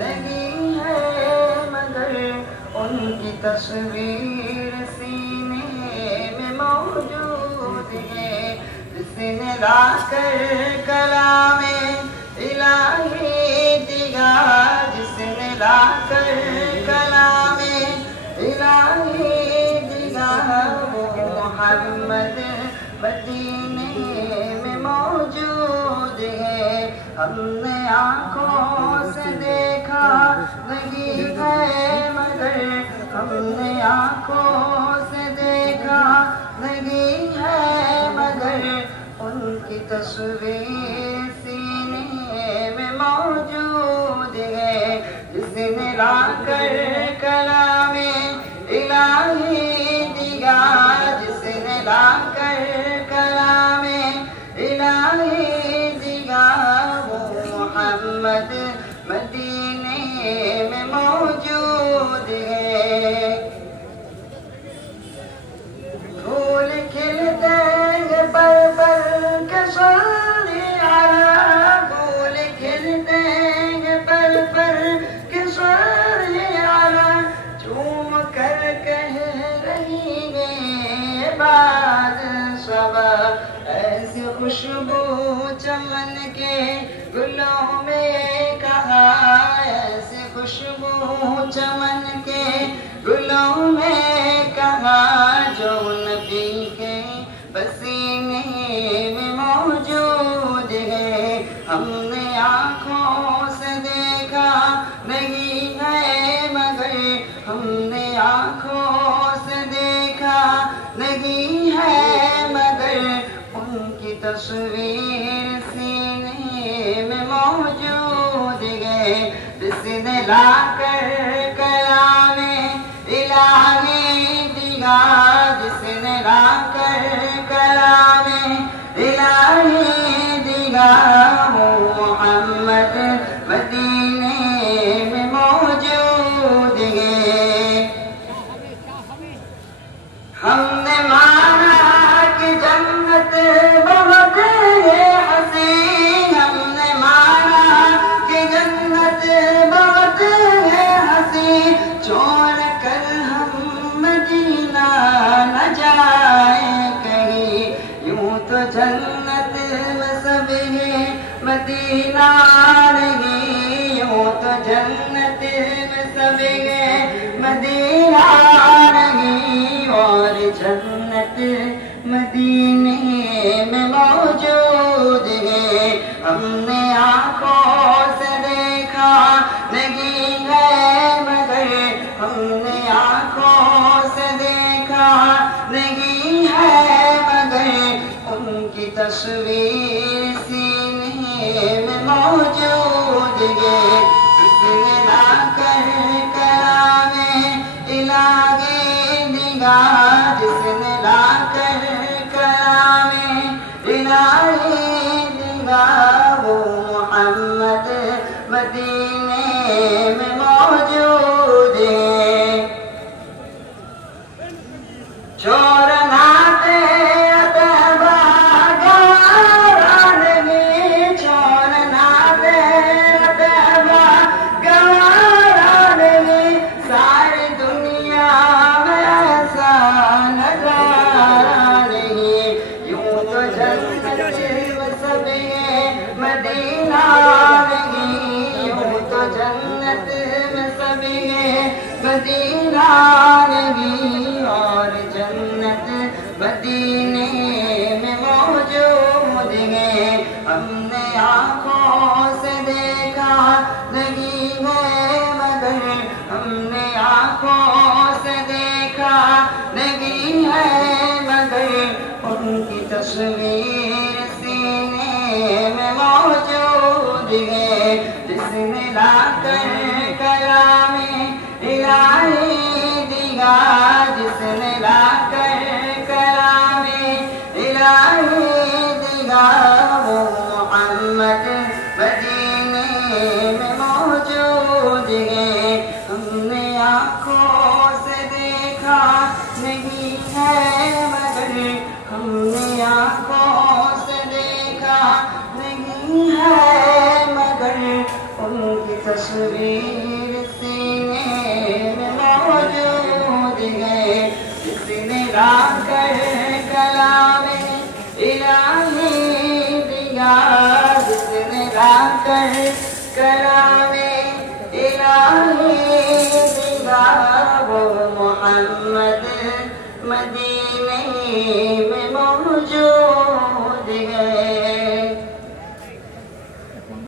نہیں ہے مگر ان کی تصویر سینے میں موجود ہے، جس نے لا کر کلام الہی دیا، جس نے لا کر کلام الہی دیا، وہ محمد مدینے میں موجود ہے۔ ہم نے آنکھوں سے دیکھا نہیں ہے مگر، ہم نے آنکھوں سے دیکھا نہیں ہے مگر، ان کی تصویر سینے میں موجود ہے، جس نے لا کر کلام الہی دیا، جس نے لا کر کلام الہی دیا، وہ محمد مدینے میں موجود ہے۔ پھول کھلتے ہیں پر پر کے صلی علی، پھول کھلتے ہیں پر پر کے صلی علی، چوم کر کہہ رہی ہے باد صبا، ایسی خوشبو چمن کے گلوں میں کہا، ایسی خوشبو چمن کے گلوں میں کہا، جو نبی کے پسینے میں موجود ہے۔ ہم نے آنکھوں سے دیکھا نہیں ہے مگر، ہم نے آنکھوں سے دیکھا نہیں ہے مگر، ان کی تصویر سینے میں موجود ہے، جس نے لا کر کلام الہی دیا، جس نے لا کر کلام الہی دیا، وہ محمد مدینے میں موجود ہے۔ ہم نے مانا کہ جنت بہت ہے حسین، ہم نے مانا کہ جنت بہت ہے حسین، چھوڑ کر ہم مدینہ نہ جائیں کہیں، یوں تو جنت میں سب ہے مدینہ نہیں، یوں تو جنت میں سب ہے مدینہ نہیں، اور جنت مدینے میں موجود ہے۔ ہم نے آنکھوں سے دیکھا نہیں ہے مگر، ہم نے آنکھوں سے دیکھا نہیں ہے مگر، ان کی تصویر سینے میں موجود ہے، جس نے لا کر کلام الہی دیا، جس نے لا کر کلام الہی دیا، وہ محمد مدینے میں موجود ہے۔ چور ناتے اتبا گوارا نہیں، چور ناتے اتبا گوارا نہیں، ساری دنیا میں ایسا نظارہ نہیں، یوں تو جنت میں سب ہے مدینہ نہیں، یوں تو جنت میں سب ہے مدینہ نہیں، اور جنت مدینے میں موجود ہے۔ ہم نے آنکھوں سے دیکھا نہیں ہے مگر، ہم نے آنکھوں سے دیکھا نہیں ہے مگر، ان کی تصویر سینے میں موجود ہے، جس نے لا کر کلام الہی دیا، جس نے لا کر کلام الہی دیا، وہ محمد مدینے میں موجود ہے۔ ہم نے آنکھوں سے دیکھا نہیں ہے مگر، ہم نے آنکھوں سے دیکھا نہیں ہے مگر، ان کی تصویر تصویر سینے میں موجود ہے، جس نے لا کر کلام الہی دیا، جس نے لا کر کلام الہی دیا، وہ محمد مدینے